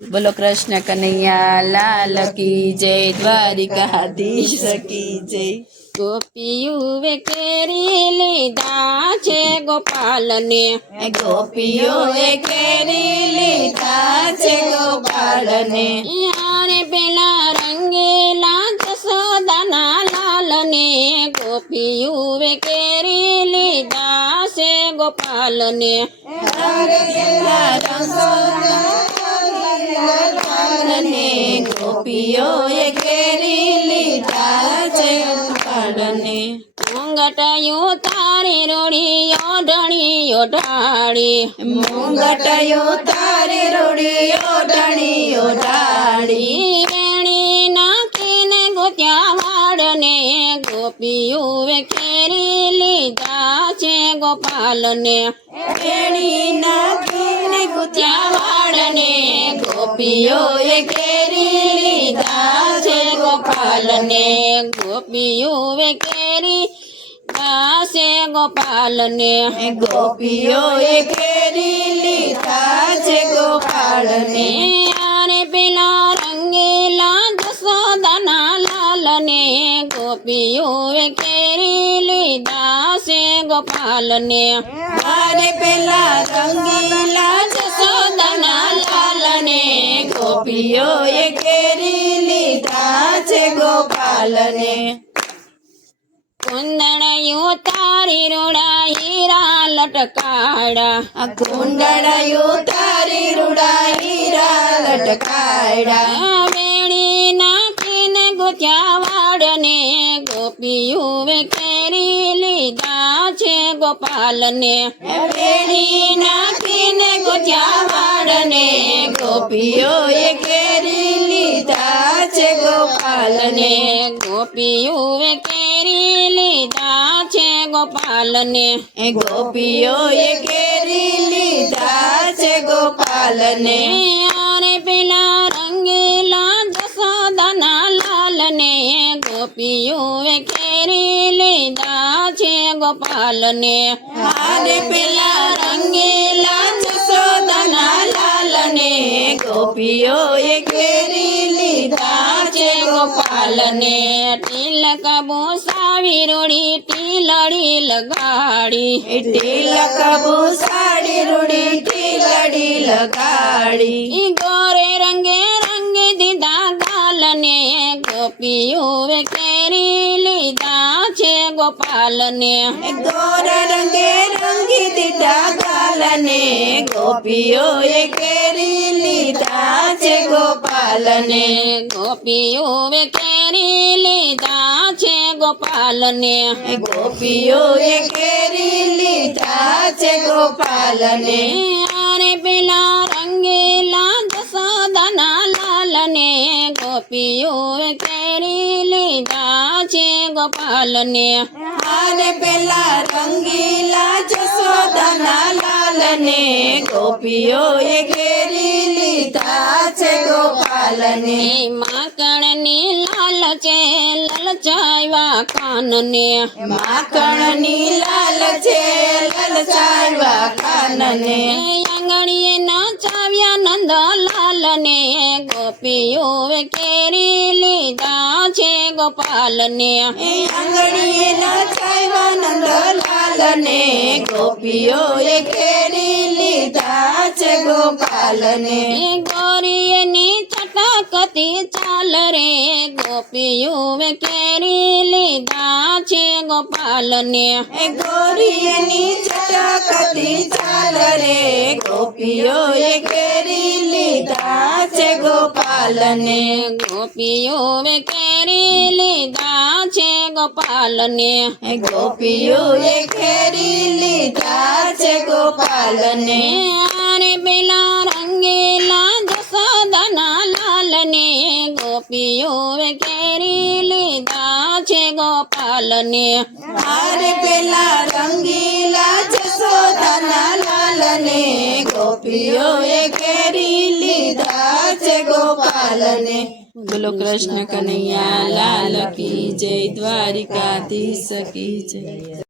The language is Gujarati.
बोलो कृष्ण कन्हैया लाल की जय, द्वारिकाधीश की जय। ગોપીઓએ કેરી લીધા છે ગોપાલને, ગોપીઓએ કેરી લીધા છે ગોપાલને, યારે પેલા રંગેલા જશોદાના લાલને, ગોપીઓએ કેરી લીધા છે ગોપાલને, ગોપીઓએ કેરી લીધા છે ગોપાલને, મુંગટાયું તારી રોડીઓ ઢણીઓ ઢાળી, મુંગટાયું તારી રોડીઓ ઢણીઓ ઢાળી, વેણી નાખીને ગોત્યા વાળને, ગોપીઓએ કેરી લીધા છે ગોપાલને, વેણી નાખીને ગુથ્યા વાળને, ગોપીઓએ કેરી લીધા છે ગોપાલને, ગોપીઓએ કેરી દાસે ગોપાલને, ગોપીઓએ કેરી લીધા છે ગોપાલને, યારે પેલા રંગેલા જશોદાના લાલને, ગોપીઓએ કેરી લીધા છે ગોપાલને, મારે પેલા રંગીલા જશોદાના લાલને, ગોપીઓએ કેરી લીધા છે ગોપાલને, કુંદળયું તારી રોડા હીરા લટકાડા, કુંડળયું તારી રૂડા હીરા લટકાયડા, વેણી નાખીને ગોત્યા વાળને, ગોપીઓએ કેરી લીધા છે ગોપાલને, વેણી નાખીને ગુથ્યા વાળને, ગોપીઓએ કેરી લીધા છે ગોપાલને, ગોપીઓએ કેરી લીધા છે ગોપાલને, ગોપીઓએ કેરી લીધા છે ગોપાલને, યારે પેલા રંગેલા જશોદાના લાલને, ગોપીઓએ કેરી લીધા છે ગોપાલને, મારે પેલા રંગીલા જશોદાના લાલને, ગોપીઓએ કેરી લીધા છે ગોપાલને, તિલક બોસાવી રોડી ટીલડી લગાડી, તિલક ભૂસાડી રૂડી ટીલડી લગાડી, ગોરે રંગે રંગે દીધા ગાલને, ગોપીઓએ કેરી લીધા છે ગોપાલને, ગોર રંગે રંગી દીધા ગાલને, ગોપીઓએ કેરી લીધા છે ગોપાલને, ગોપીઓએ કેરી લીધા છે ગોપાલને, ગોપીઓએ કેરી લીધા છે ગોપાલને, યારે પેલા રંગેલા જશોદાના લાલને, ગોપીઓએ કેરી લીધા છે ગોપાલને, મારે પેલા રંગીલા જશોદાના લાલને, ગોપીઓએ કેરી લીધા છે ગોપાલને, માકણની લાલ છે લલચાવ્યા કાનને, માખણની લાલ છે લલચાવ્યા કાનને, આંગણીએ નચાવ્યા નંદ લાલને, ગોપીઓએ કેરી લીધા છે ગોપાલને, આંગણીએ નચાવ્યા નંદલાલને, ગોપીઓએ કેરી લીધા છે ગોપાલને, ગોરીએની છટકતી ચાલ રે, ગોપીઓએ કેરી લીધા છે ગોપાલને, ગોરીએની ચટકતી ચાલ રે, ગોપીઓએ કેરી લીધા છે ગોપાલને, ગોપીઓએ કેરી લીધા છે ગોપાલને, ગોપીઓએ કેરી લીધા છે ગોપાલને, યારે પેલા રંગેલા જશોદાના લાલને, ગોપીઓએ કેરી લીધા છે ગોપાલને, મારે પેલા રંગીલા જશોદાના લાલને, ગોપીઓએ કેરી લીધા છે ગોપાલને, બોલો કૃષ્ણ કનૈયા લાલ કી જય, દ્વારિકાધીશ કી જય।